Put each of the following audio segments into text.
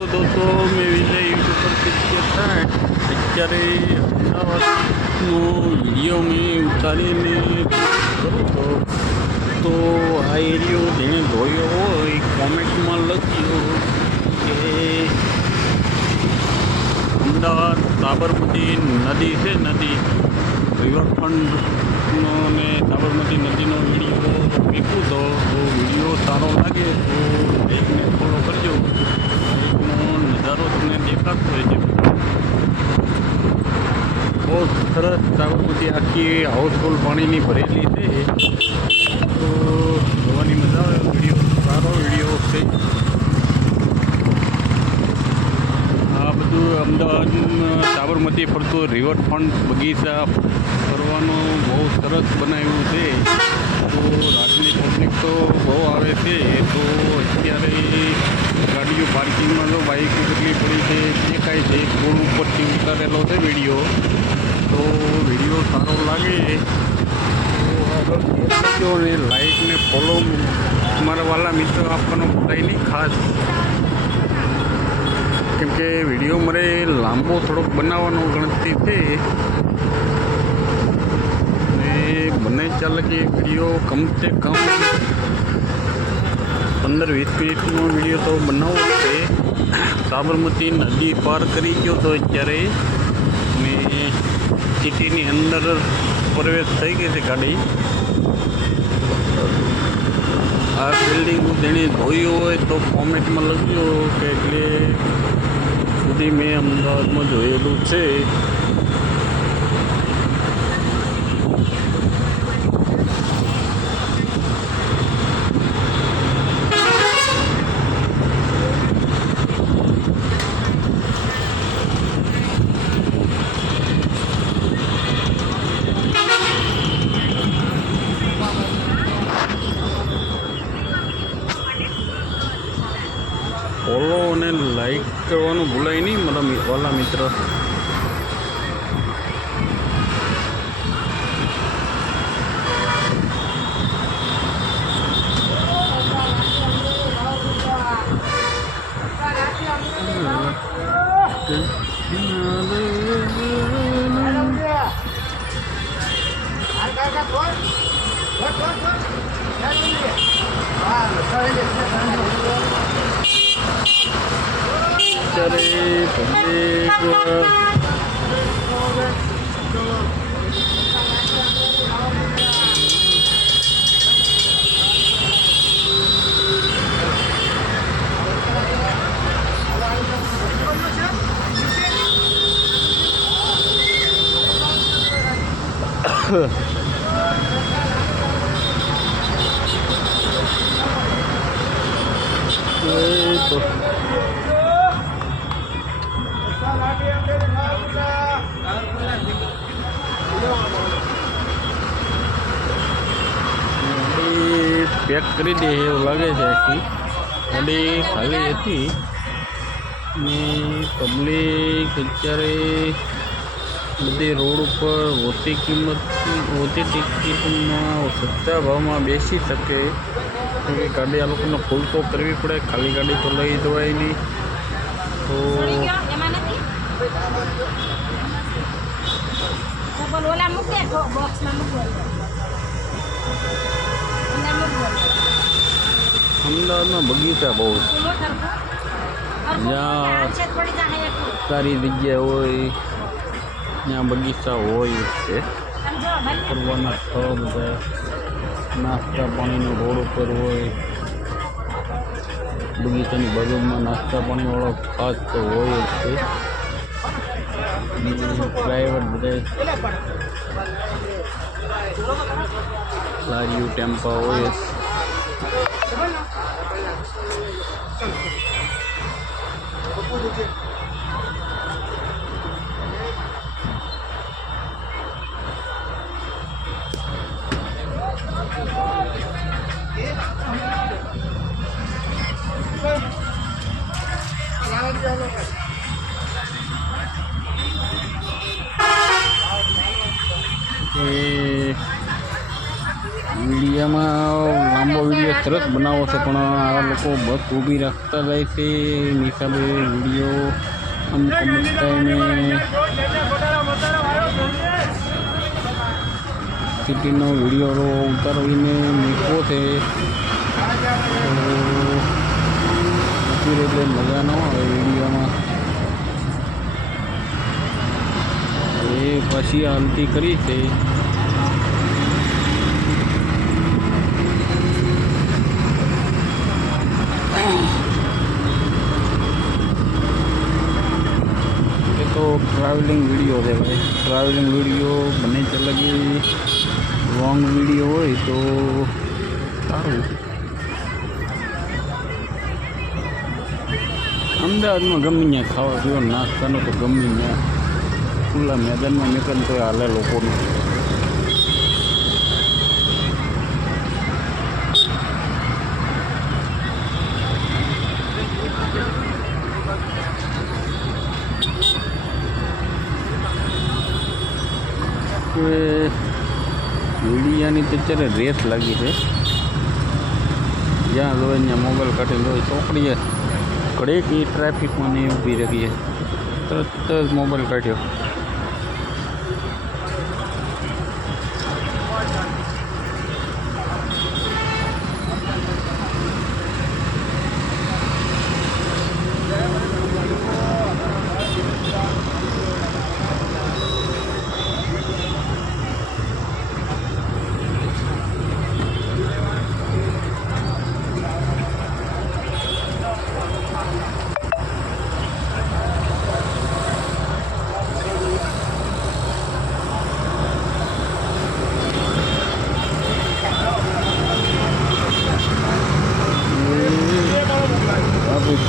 दोस्तों मैं विजय यूट्यूब पर था અત્યારે અમદાવાદનો વિડીયો મેં ઉતારીને કરું તો આ એરિયો જેણે જોયો હોય કોમેન્ટમાં લખ્યો કે અમદાવાદ સાબરમતી નદી છે, નદી રિવરફ્રન્ટનો ને સાબરમતી નદીનો વિડીયો મૂકું તો વિડીયો સારો લાગે તો લાઈકને ફોલો કરજો. નજારો તમને દેખાતો હોય છે. બહુ સરસ સાબરમતી આખી હાઉસફુલ પાણીની ભરેલી છે, તો જોવાની મજા આવે. વિડીયો સારો વિડીયો છે. આ બધું અમદાવાદમાં સાબરમતી ફરતો રિવરફ્રન્ટ બગીચા ફરવાનું બહુ સરસ બનાવ્યું છે. તો રાતની પબ્લિક તો બહુ આવે છે. તો અત્યારે ગાડીઓ પાર્કિંગમાં તો બાઇકો કેટલી પડી છે દેખાય છે. પુલ ઉપરથી ઉતારેલો છે વિડીયો. તો વિડીયો સારો લાગે તો આગળ શેર કરજો અને લાઈક ને ફોલો મારા વાલા મિત્રો આપવાનો ભૂલાય નહીં ખાસ, કેમકે વિડીયો મારે લાંબો થોડોક બનાવવાનો ગણતરી છે ને બને ચાલે કે વિડીયો કમસે કમ 15-20 મિનિટનો વિડીયો તો બનાવવો છે. સાબરમતી નદી પાર કરી ગયો તો અત્યારે ને સિટીની અંદર પ્રવેશ થઈ ગઈ છે ગાડી. આ બિલ્ડિંગ જેણે જોયું હોય તો કોમેન્ટમાં લખજો કે એટલે સુધી મેં અમદાવાદમાં જોયેલું છે. ફોલો અને લાઈક કરવાનું ભૂલાય નહીં મારા વાલા મિત્ર. પેક કરી દે એવું લાગે છે. આખી ગાડી ખાલી હતી ને પબ્લિક અત્યારે બધી રોડ ઉપર ઓછી ટિકિટમાં સસ્તા ભાવમાં બેસી શકે. કે ગાડી આ લોકોને ફૂલ તો કરવી પડે, ખાલી ગાડી તો લઈ જવાય નહીં. તો અમદાવાદમાં બગીચા બહુ જ્યાં સારી જગ્યા હોય ત્યાં બગીચા હોય છે. ફરવાના સ્થળો બધા નાસ્તા પાણીનો રોડ ઉપર હોય. બગીચાની બાજુમાં નાસ્તા પાણીવાળો ખાસ તો હોય જ છે. પ્રાઇવેટ બધા લારીઓ ટેમ્પા હોય. મીડિયામાં લાંબો વિડીયો સરસ બનાવો છે, પણ આ લોકો બસ ઊભી રાખતા જાય છે. એની હિસાબે વિડીયો અમુક ટાઈમે સિટીનો વિડીયો ઉતારીને મૂકવો છે તો એટલે મજા ન આવે વિડીયોમાં. એ પછી હાલતી કરી છે. तो ट्रैवलिंग वीडियो है भाई, ट्रैवलिंग वीडियो बने लगी लॉन्ग वीडियो हो तो सारू. अमदावाद में गमी ત્યાં ખાવા પીવા નાસ્તાનો તો ગમે ત્યાં ખુલ્લા મેદાનમાં નીકળે તો હાલે લોકોને. વીડિયાની તો અત્યારે રેસ લાગી છે. જ્યાં જોવે ત્યાં મોબાઈલ કાઢી લો. ચોકડીએ ઘડીક એ ટ્રાફિકમાં નહીં ઊભી રાખીએ, તરત જ મોબાઈલ કાઢ્યો.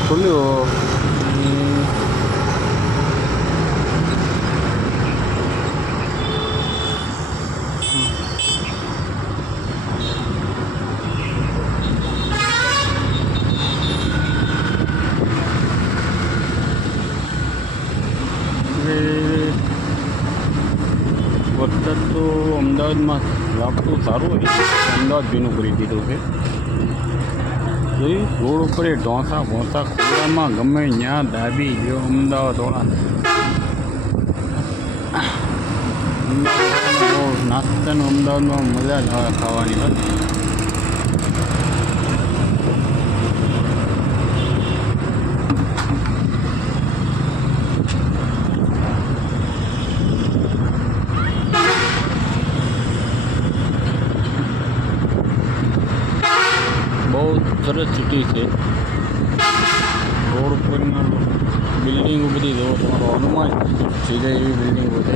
ખુલ્યો વરસાદ તો અમદાવાદમાં લાગતું સારું હોય. અમદાવાદ ભીનું કરી દીધું છે. રોડ ઉપર ઢોંસા ભોંસા ખોલામાં ગમે ત્યાં દાબી ગયો અમદાવાદવાળા. નાસ્તાનું અમદાવાદમાં મજા જ આવે ખાવાની. બસ બહુ સરસ સિટી છે. રોડ ઉપરના બિલ્ડિંગો બધી જો તમારો હનુમાન સીધા એવી બિલ્ડિંગો છે.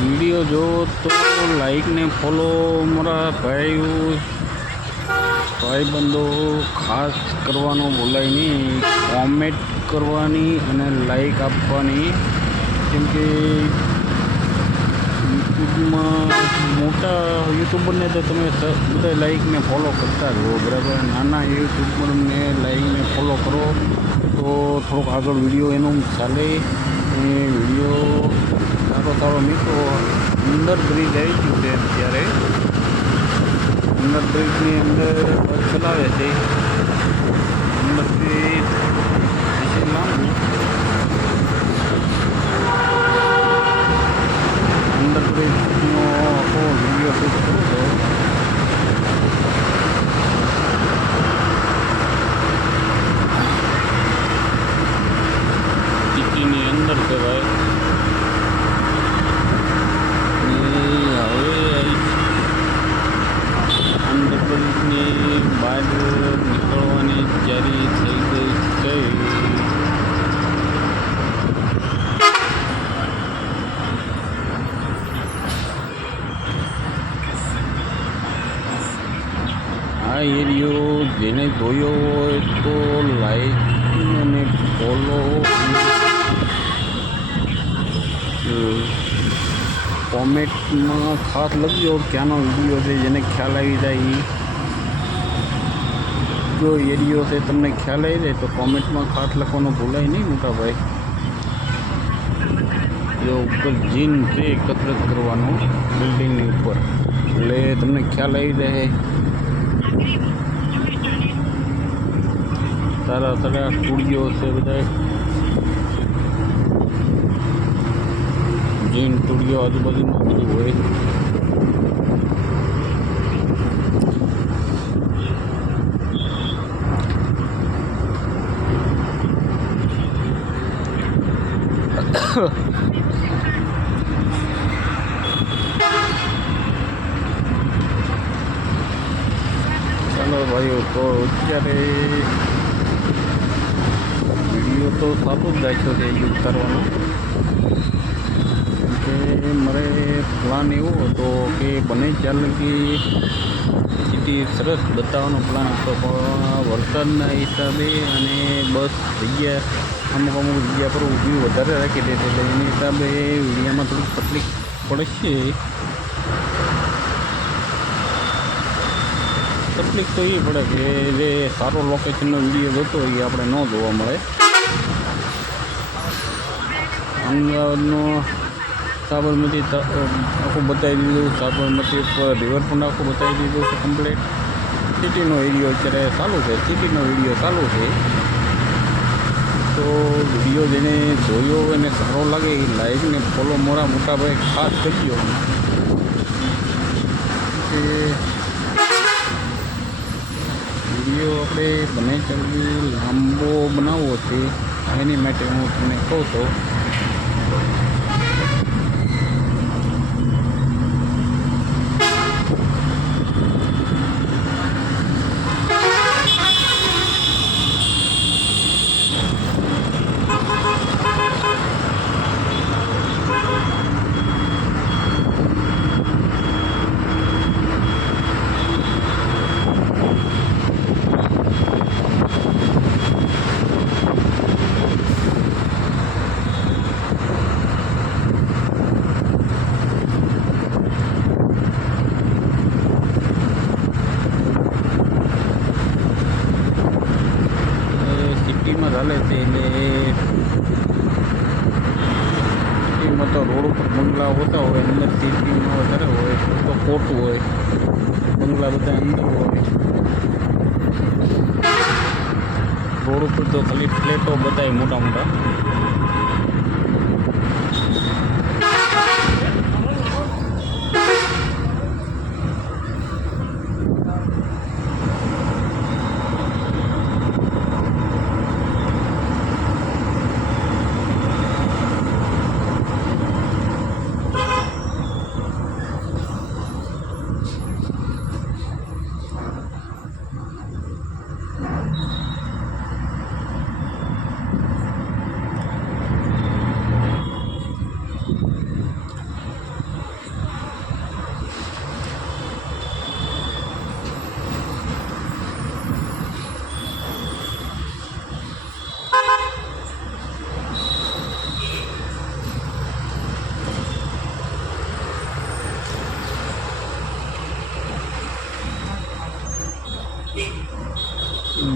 વિડીયો જો તો લાઈક ને ફોલો મારા ભાઈબંધો ખાસ કરવાનું ભૂલાય નહીં. કોમેન્ટ કરવાની અને લાઈક આપવાની. કેમ કે યુટ્યુબમાં મોટા યુટ્યુબરને તો તમે બધા લાઈકને ફોલો કરતા રહો, બરાબર. નાના યુટ્યુબરને લાઈકને ફોલો કરો તો થોડોક આગળ વિડીયો એનો ચાલે. એ વિડીયો સારો મિત્રો અંદર બ્રિજ આવી ગયું છે અત્યારે. અંદર બ્રિજની અંદર બસ ચલાવે છે. અંદર બ્રિજ લાંબુ અંદર બ્રિજનો આખો વિડીયો શૂટ કરું તો સિટીની અંદર કહેવાય. બહાર નીકળવાની તૈયારી થઈ ગઈ છે. આ એરિયો જેને જોયો હોય તો લાઈક અને ફોલો કોમેન્ટમાં ખાસ લખજો ક્યાંનો વિડીયો છે, જેને ખ્યાલ આવી જાય. કયો એરિયો છે તમને ખ્યાલ આવી જાય તો કોમેન્ટમાં ખાસ લખવાનું ભૂલાય નહીં મોટા ભાઈ. જો ઉપર જીન છે કસરત કરવાનું બિલ્ડિંગની ઉપર, એટલે તમને ખ્યાલ આવી જાય. સારા સારા સ્ટુડિયો છે બધા, જીન સ્ટુડિયો આજુબાજુમાં બધું હોય. ચાલો ભાઈઓ, તો અત્યારે વિડીયો તો સારું જ દાખ્યો છે યુઝ કરવાનો. કે મારે પ્લાન એવો હતો કે બને ત્યાં લગી સિટી સરસ બતાવવાનો પ્લાન હતો, પણ વરસાદના હિસાબે અને બસ જગ્યા અમુક જગ્યા પર ઊભી વધારે રાખી દે છે, એટલે એની હિસાબે વિડીયોમાં થોડીક તકલીફ પડશે. તકલીફ તો એ પડે કે જે સારો લોકેશનનો વિડીયો જોતો હોય એ આપણે ન જોવા મળે. અમદાવાદનો સાબરમતી આખું બતાવી દીધું, સાબરમતી પર રિવરફ્રન્ટ આખું બતાવી દીધું છે કમ્પ્લીટ. સિટીનો વિડીયો અત્યારે ચાલુ છે, સિટીનો વિડીયો ચાલુ છે. તો વિડીયો જેને જોયો હોય ને સારો લાગે એ લાઈક ને ફોલો મોરા મોટાભાઈ ખાસ કરજો. કે વિડીયો આપણે બને ત્યાં લાંબો બનાવવો છે, એની માટે હું તમને કહું તો સિટીમાં ચાલે છે. એટલે સિટીમાં તો રોડ ઉપર બંગલા ઓછા હોય, અંદર સિટીમાં વધારે હોય તો ખોટું હોય. બંગલા બધા અંદર હોય, રોડ ઉપર તો ખાલી ફ્લેટો બધાય મોટા મોટા.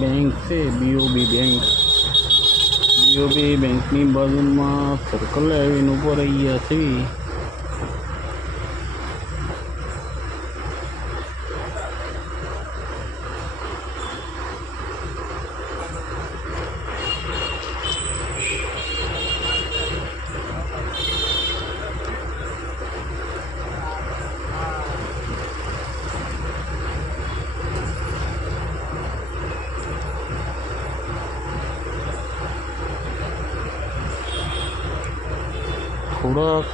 બેંક છે બીઓબી બેંક. બીઓબી બેંકની બાજુમાં સર્કલ આવીને ઉપર રહી ગયા છે. થોડાક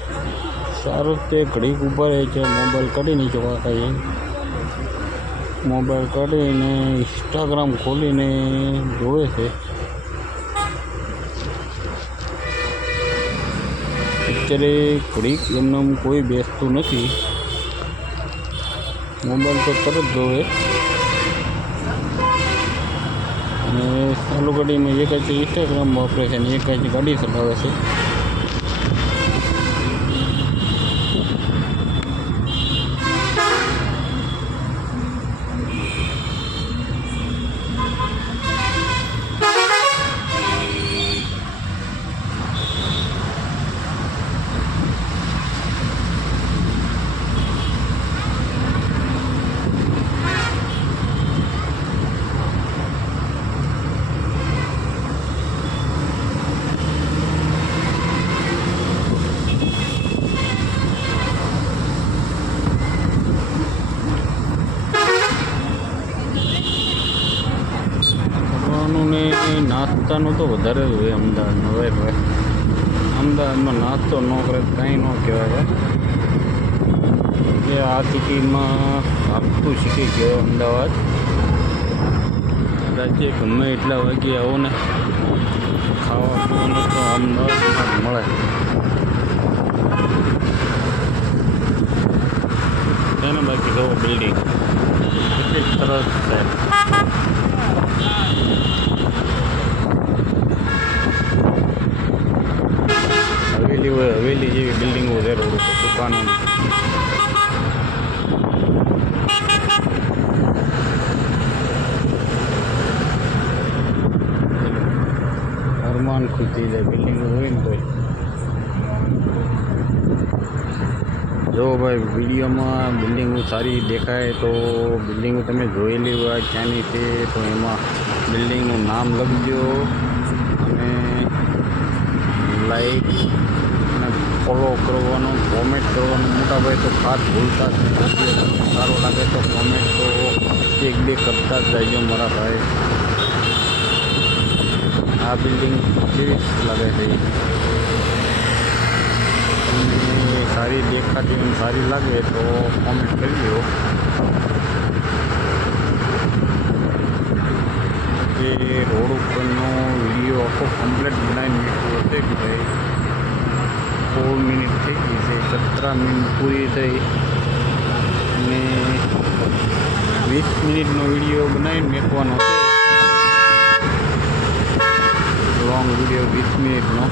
સારું તે ઘડીક ઊભા રહે છે, મોબાઈલ કાઢી નહીં જવા કાંઈ. મોબાઈલ કાઢીને ઇન્સ્ટાગ્રામ ખોલીને જોવે છે. અત્યારે ઘડીક એમને કોઈ બેસતું નથી, મોબાઈલ તો તરત જોવે. અને ચાલુ ગાડીમાં એક જ ઇન્સ્ટાગ્રામ વાપરે છે અને એક જ ગાડી ચલાવે છે. નાસ્તાનું તો વધારે જ હોય અમદાવાદમાં. ભાઈ અમદાવાદમાં નાસ્તો ન કરે કાંઈ ન કહેવાય. એ આ સિટીમાં આપતું સિટી કહેવાય અમદાવાદ. રાજ્ય ગમે એટલા વાગે આવો ને ખાવા પીવાનું તો અમદાવાદમાં જ મળે. એને બાકી જવો બિલ્ડિંગ કેટલી સરસ છે. હવેલી હોય, હવેલી જેવી બિલ્ડિંગો છે રોડ ઉપર દુકાનો. અરમાન ખુશ થઈ જાય બિલ્ડિંગો હોય ને કોઈ. જો ભાઈ વિડીયોમાં બિલ્ડિંગો સારી દેખાય તો બિલ્ડિંગો તમે જોયેલી હોય ક્યાંની છે તો એમાં બિલ્ડિંગનું નામ લખજો અને લાઈક અને ફોલો કરવાનું, કોમેન્ટ કરવાનું મોટા ભાઈ તો ખાસ ભૂલતા જ નહીં. સારો લાગે તો કોમેન્ટ તો એક બે કરતા જ જાયજો મારા ભાઈ. આ બિલ્ડિંગ કેવી લાગે છે? તમને સારી દેખાતી અને સારી લાગે તો કોમેન્ટ કરી દો. કે રોડ ઉપરનો વિડીયો આખો કમ્પ્લીટ બનાવીને મૂક્યો હશે કે ભાઈ 16 મિનિટ થઈ ગઈ છે, 17 મિનિટ પૂરી થઈ અને 20 મિનિટનો વિડીયો બનાવીને મૂકવાનો છે. લોંગ વિડીયો 20 મિનિટનો.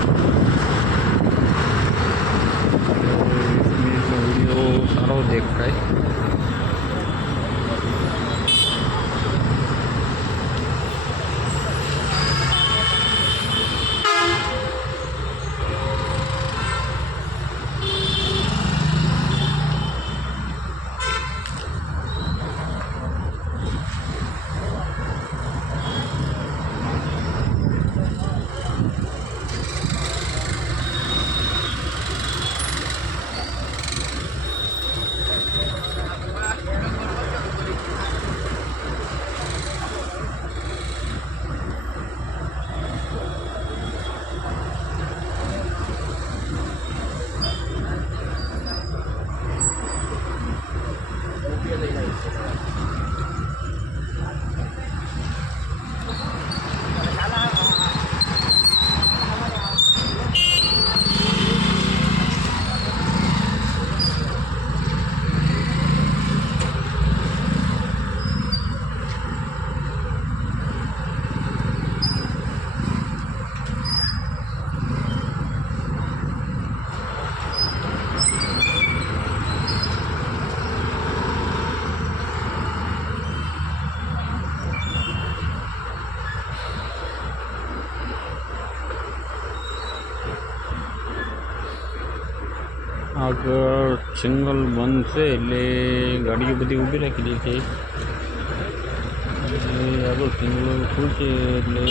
20 મિનિટનો વિડીયો સારો દેખાય. આગળ સિગ્નલ બંધ છે એટલે ગાડીઓ બધી ઊભી રાખી દે છે. આગળ સિગ્નલ ખુલશે એટલે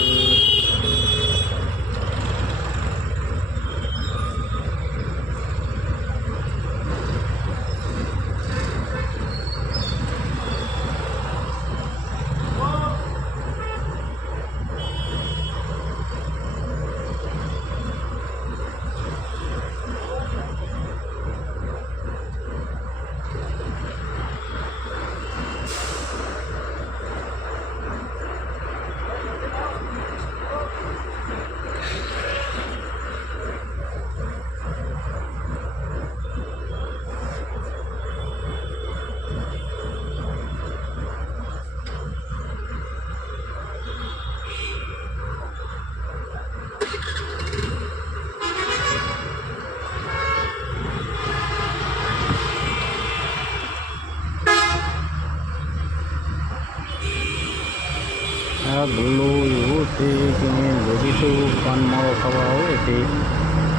આ ગલ્લો એવો છે કે લેડીઝો પાન માવો ખાવા આવે છે.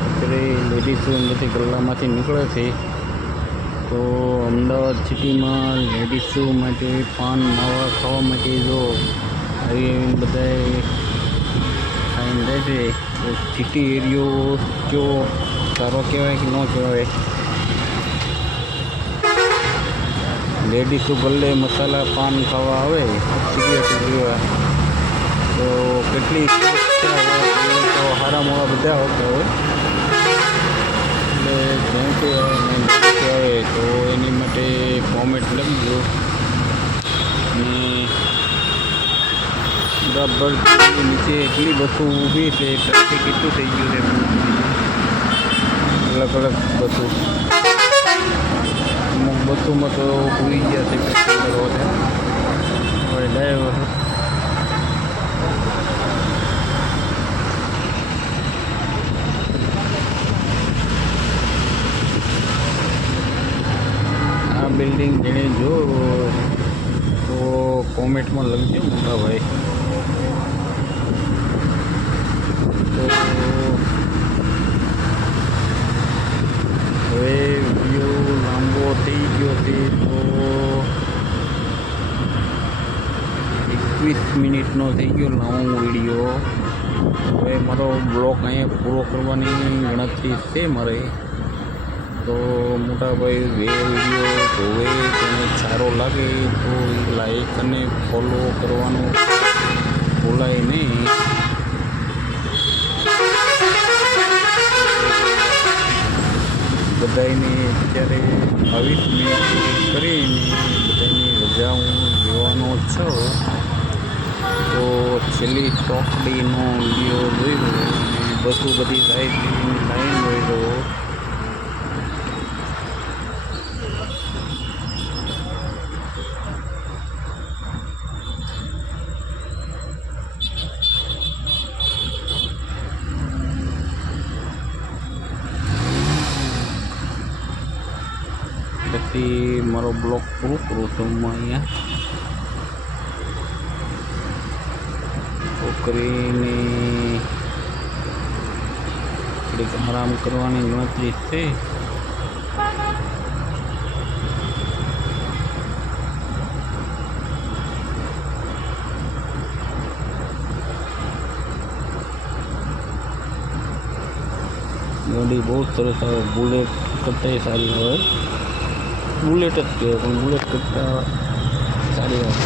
અત્યારે લેડીઝો બધી ગલ્લામાંથી નીકળે છે. તો અમદાવાદ સિટીમાં લેડીઝો માટે પાન માવા ખાવા માટે જો આવી બધાએ ખાઈને જાય છે તો સિટી એરિયો કેવો સારો કહેવાય કે ન કહેવાય? લેડીઝો ગલ્લે મસાલા પાન ખાવા આવે સિગરેટ પીવા તો કેટલી થયા હોય તો હારા મોડા બધા આવતા હોય, એટલે જ્યાંથી આવે તો એની માટે કોમેન્ટ લખજો. અને બરાબર નીચે એટલી બસો ઊભી છે, ટ્રાફિક એટલું થઈ ગયું છે, અલગ અલગ બસો. અમુક બસોમાં તો ભૂલી ગયા છે પેસેન્જરો છે. હવે ડ્રાઈવર આ બિલ્ડિંગ જેણે જો તો કોમેન્ટમાં લખજો મોટા ભાઈ. તો હવે વિડીયો લાંબો થઈ ગયો છે, તો 21 મિનિટનો થઈ ગયો લાંબો વિડીયો. હવે મારો બ્લોગ અહીંયા પૂરો કરવાની ગણતરી છે મારે. તો મોટા ભાઈ વિડીયો જોવે તેને સારો લાગે તો લાઈક અને ફોલો કરવાનું ભૂલાય નહીં. બધાને અત્યારે 22 મિનિટ કરીને બધાની રજા હું જોવાનો છું. તો છેલ્લી ચોકડીનો વિડીયો જોયો અને બસો બધી લાઈન જોયો. પછી મારો બ્લોગ પૂરો કરું છું હું અહીંયા. છોકરીને થોડીક આરામ કરવાની ગણતરી છે. ગાડી બહુ સરસ આવે, બુલેટ કરતાં સારી હોય. બુલેટ જ કહેવાય પણ બુલેટ કરતાં સારી આવે.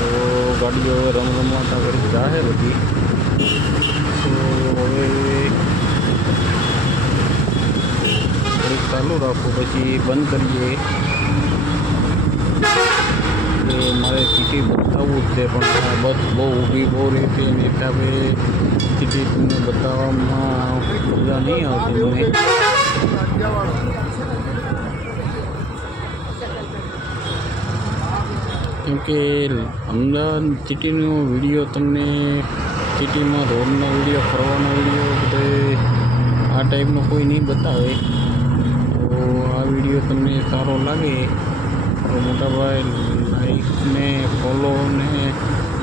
તો ગાડીઓ રમતા કરી જાહે બધી. તો હવે થોડીક ચાલુ રાખો પછી બંધ કરીએ. મારે સિટી બતાવવું જ છે પણ આ બસ બહુ ઊભી બહુ રહેતી એની હિસાબે સિટી તમને બતાવવામાં મજા નહીં આવતી મને. કેમકે અમદાવાદ સિટીનો વિડીયો તમને સિટીમાં રોડના વિડીયો ફરવાના વિડીયો બધે આ ટાઈપનો કોઈ નહીં બતાવે. તો આ વિડીયો તમને સારો લાગે તો મોટાભાઈ લાઈક ને ફોલો ને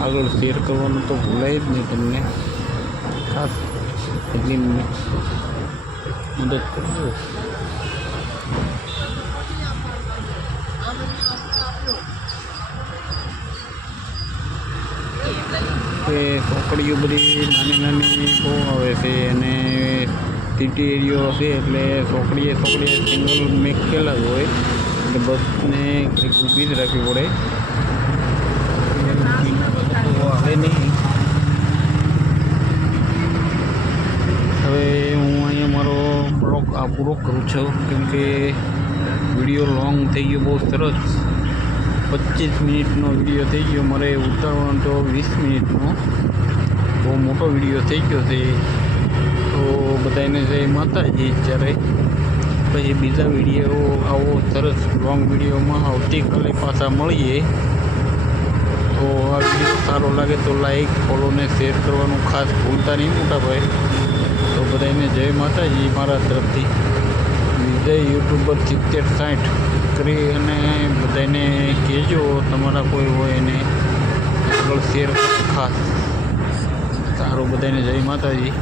આગળ શેર કરવાનું તો ભૂલાય જ નહીં તમને. ખાસ એટલી મદદ કરજો. કે ચોકડીઓ બધી નાની નાની બહુ આવે છે અને સિટી એરિયો છે એટલે ચોકડીએ સિંગલ મેકેલા જ હોય એટલે બસને કંઈક ઊભી જ રાખવી પડે. આવે નહીં. હવે હું અહીંયા મારો બ્લોગ આ પૂરો કરું છું કેમકે વિડીયો લોંગ થઈ ગયો બહુ સરસ. 25 મિનિટનો વિડીયો થઈ ગયો. મારે ઉતારવાનો તો 20 મિનિટનો. બહુ મોટો વિડીયો થઈ ગયો છે. તો બધાને જય માતાજી. ત્યારે પછી બીજા વિડીયો આવો સરસ લોંગ વિડીયોમાં આવતીકાલે પાછા મળીએ. તો આ વિડીયો સારો લાગે તો લાઈક ફોલો ને શેર કરવાનું ખાસ ભૂલતા નહીં મોટા ભાઈ. તો બધાને જય માતાજી મારા તરફથી. વિજય યુટ્યુબર 70-60 કરી અને બધાને કહેજો તમારા કોઈ હોય એને આગળ શેર ખાસ. સારું, બધાને જય માતાજી.